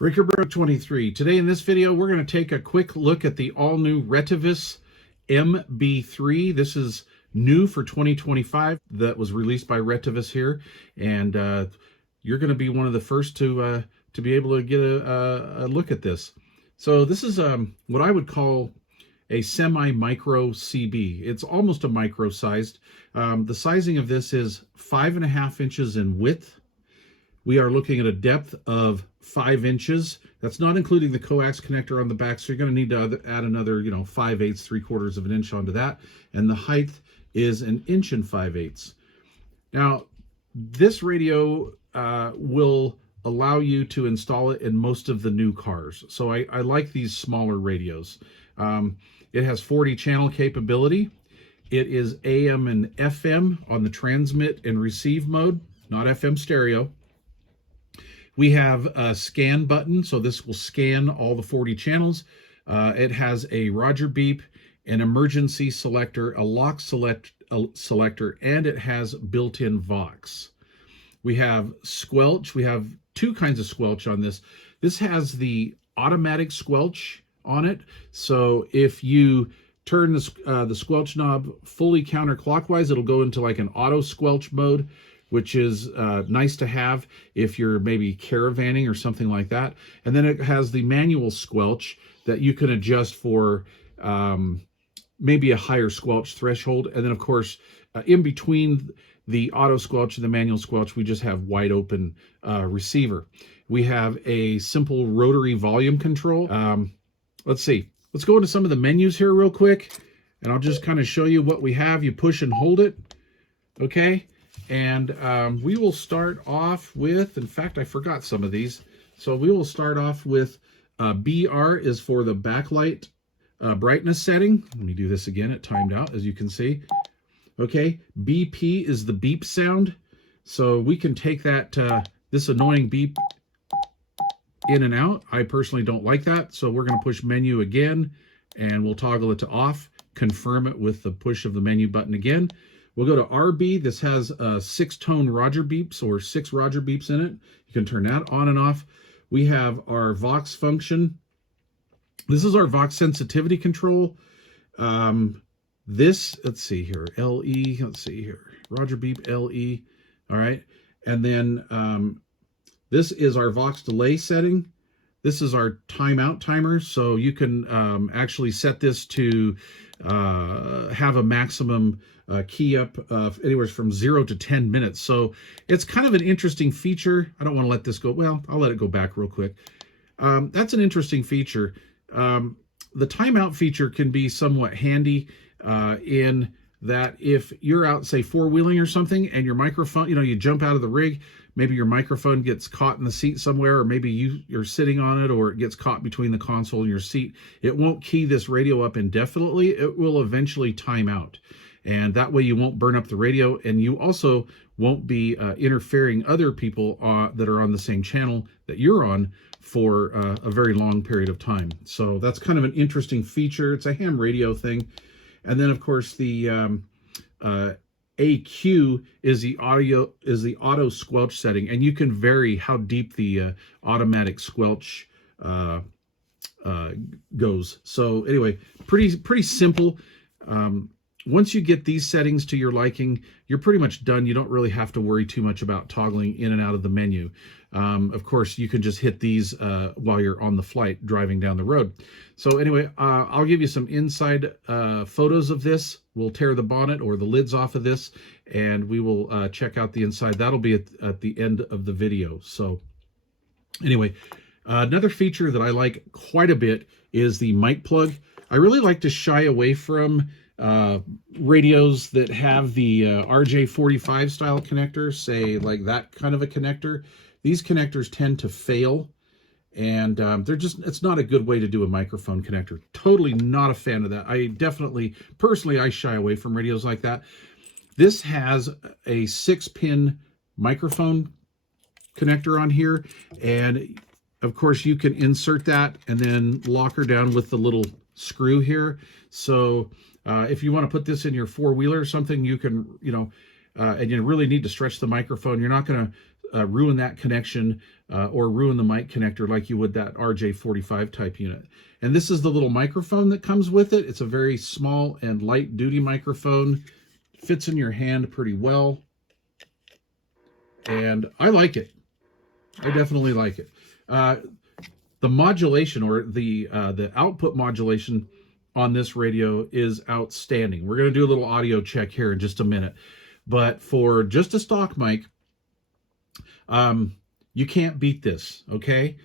Breaker 23. Today in this video, we're going to take a quick look at the all-new Retevis MB3. This is new for 2025 that was released by Retevis here, and you're going to be one of the first to be able to get a look at this. So this is what I would call a semi-micro CB. It's almost a micro-sized. The sizing of this is 5.5 inches in width. We are looking at a depth of 5 inches. That's not including the coax connector on the back, so you're going to need to add another, 5/8, 3/4 of an inch onto that. And the height is 1 inch and 5/8. Now, this radio will allow you to install it in most of the new cars. So I like these smaller radios. It has 40 channel capability. It is AM and FM on the transmit and receive mode, not FM stereo. We have a scan button, so this will scan all the 40 channels. It has a Roger beep, an emergency selector, a lock selector, and it has built-in Vox. We have squelch. We have two kinds of squelch on this. This has the automatic squelch on it, so if you turn the squelch knob fully counterclockwise, it'll go into like an auto squelch mode, which is nice to have if you're maybe caravanning or something like that. And then it has the manual squelch that you can adjust for maybe a higher squelch threshold. And then, of course, in between the auto squelch and the manual squelch, we just have wide open receiver. We have a simple rotary volume control. Let's see. Let's go into some of the menus here real quick, and I'll just kind of show you what we have. You push and hold it, okay? And we will start off with, in fact, I forgot some of these. So we will start off with BR is for the backlight brightness setting. Let me do this again. It timed out, as you can see. Okay, BP is the beep sound. So we can take that, this annoying beep in and out. I personally don't like that. So we're going to push menu again, and we'll toggle it to off, confirm it with the push of the menu button again. We'll go to RB. This has 6-tone Roger beeps, or 6 Roger beeps in it. You can turn that on and off. We have our Vox function. This is our Vox sensitivity control. Let's see here, LE, let's see here, Roger beep, LE, all right. And then this is our Vox delay setting. This is our timeout timer, so you can actually set this to have a maximum key up anywhere from 0 to 10 minutes. So it's kind of an interesting feature. I don't want to let this go. Well, I'll let it go back real quick. That's an interesting feature. The timeout feature can be somewhat handy in that if you're out, say, four-wheeling or something, and your microphone, you jump out of the rig, maybe your microphone gets caught in the seat somewhere, or maybe you're sitting on it, or it gets caught between the console and your seat. It won't key this radio up indefinitely. It will eventually time out. And that way you won't burn up the radio, and you also won't be interfering other people that are on the same channel that you're on for a very long period of time. So that's kind of an interesting feature. It's a ham radio thing. And then, of course, the AQ is the auto squelch setting, and you can vary how deep the automatic squelch goes. So anyway, pretty simple. Once you get these settings to your liking, you're pretty much done. You don't really have to worry too much about toggling in and out of the menu. Of course, you can just hit these while you're on the flight driving down the road. So anyway, I'll give you some inside photos of this. We'll tear the bonnet or the lids off of this, and we will check out the inside. That'll be at the end of the video. So anyway, another feature that I like quite a bit is the mic plug. I really like to shy away from radios that have the RJ45 style connector, say like that kind of a connector. These connectors tend to fail, and it's not a good way to do a microphone connector. Totally not a fan of that. Personally, I shy away from radios like that. This has a 6-pin microphone connector on here, and of course you can insert that and then lock her down with the little screw here. So if you want to put this in your four-wheeler or something, you can, and you really need to stretch the microphone. You're not going to ruin that connection or ruin the mic connector like you would that RJ45 type unit. And this is the little microphone that comes with it. It's a very small and light duty microphone. Fits in your hand pretty well. And I like it. I definitely like it. The modulation, or the output modulation on this radio is outstanding. We're going to do a little audio check here in just a minute. But for just a stock mic, you can't beat this, okay?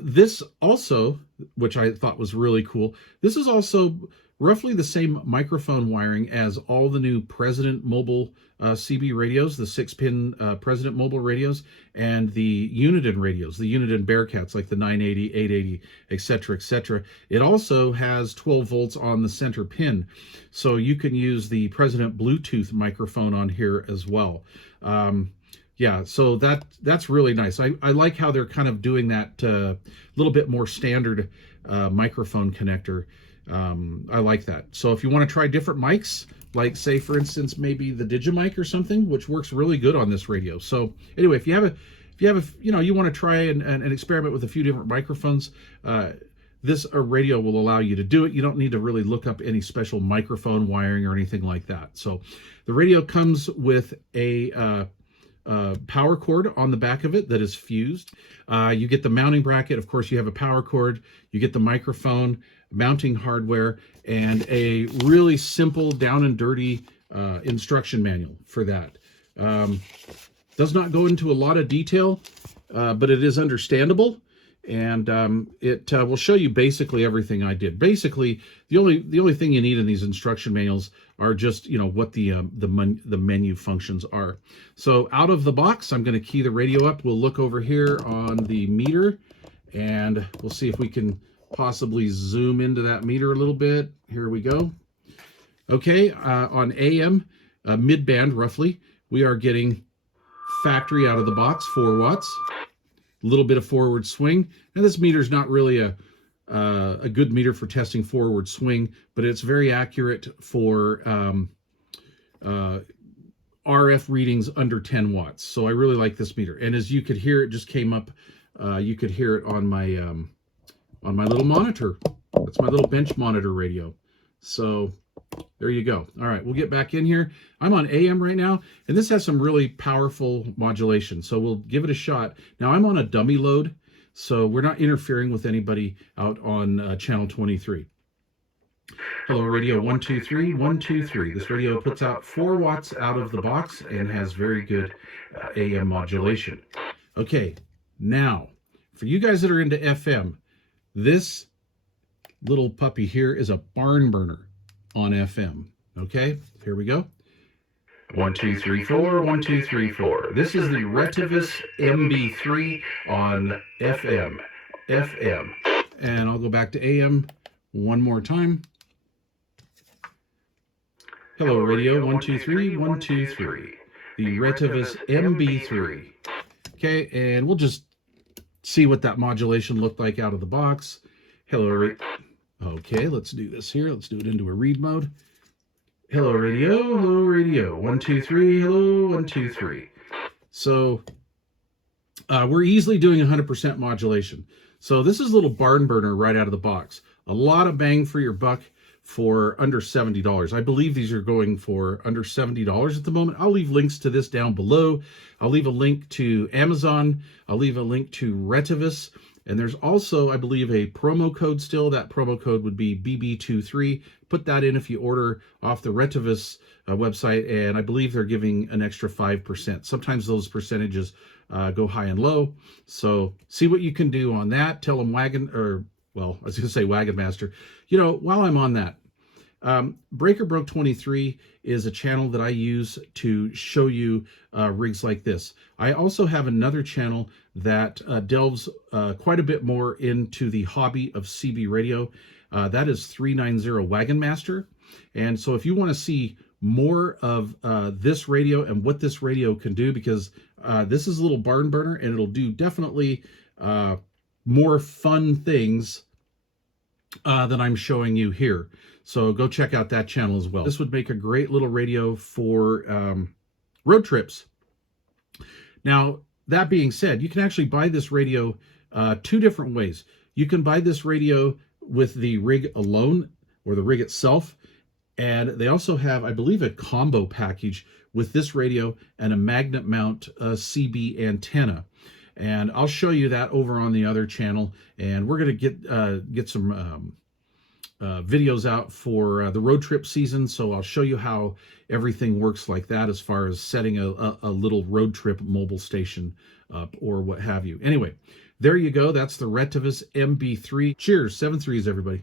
This also, which I thought was really cool, this is also roughly the same microphone wiring as all the new President Mobile CB radios, the 6-pin President Mobile radios, and the Uniden radios, the Uniden Bearcats, like the 980, 880, etc., etc. It also has 12 volts on the center pin, so you can use the President Bluetooth microphone on here as well. Yeah, so that's really nice. I like how they're kind of doing that little bit more standard microphone connector. I like that. So if you want to try different mics, like say for instance maybe the DIGIMIKE or something, which works really good on this radio. So anyway, if you have a you want to try and experiment with a few different microphones, this radio will allow you to do it. You don't need to really look up any special microphone wiring or anything like that. So the radio comes with a power cord on the back of it that is fused. You get the mounting bracket. Of course, you have a power cord. You get the microphone, mounting hardware, and a really simple down and dirty instruction manual for that. Does not go into a lot of detail, but it is understandable, and it will show you basically everything I did. Basically, the only thing you need in these instruction manuals are just what the menu functions are. So out of the box, I'm going to key the radio up. We'll look over here on the meter, and we'll see if we can possibly zoom into that meter a little bit. Here we go. Okay, on AM mid-band roughly, we are getting factory out of the box 4 watts. A little bit of forward swing. Now this meter is not really a good meter for testing forward swing, but it's very accurate for RF readings under 10 watts. So I really like this meter. And as you could hear, it just came up. You could hear it on my little monitor. That's my little bench monitor radio. So there you go. All right, we'll get back in here. I'm on AM right now, and this has some really powerful modulation, so we'll give it a shot. Now I'm on a dummy load, so we're not interfering with anybody out on channel 23. Hello, radio 123, 123. This radio puts out 4 watts out of the box and has very good AM modulation. Okay, now, for you guys that are into FM, this little puppy here is a barn burner on FM. Okay, here we go. 1, 2, 3, 4, 1, 2, 3, 4. This is the Retevis MB3 on FM. And I'll go back to AM one more time. Hello, radio 1, 2, 3, 1, 2, 3. The Retevis MB3. Okay, and we'll just see what that modulation looked like out of the box. Hello, okay, let's do this here. Let's do it into a read mode. Hello, radio, 1, 2, 3, hello, 1, 2, 3. So we're easily doing 100% modulation. So this is a little barn burner right out of the box. A lot of bang for your buck for under $70. I believe these are going for under $70 at the moment. I'll leave links to this down below. I'll leave a link to Amazon. I'll leave a link to Retevis. And there's also, I believe, a promo code still. That promo code would be BB23. Put that in if you order off the Retevis website, and I believe they're giving an extra 5%. Sometimes those percentages go high and low. So see what you can do on that. Tell them Wagon Master. While I'm on that, Breaker Broke 23 is a channel that I use to show you rigs like this. I also have another channel that delves quite a bit more into the hobby of CB radio. That is 390 Wagon Master. And so if you want to see more of this radio and what this radio can do, because this is a little barn burner and it'll do definitely more fun things that I'm showing you here. So go check out that channel as well. This would make a great little radio for road trips. Now, that being said, you can actually buy this radio two different ways. You can buy this radio with the rig alone, or the rig itself, and they also have, I believe, a combo package with this radio and a magnet mount CB antenna. And I'll show you that over on the other channel. And we're going to get some videos out for the road trip season. So I'll show you how everything works like that, as far as setting a little road trip mobile station up or what have you. Anyway, there you go. That's the Retevis MB3. Cheers, 7 threes, everybody.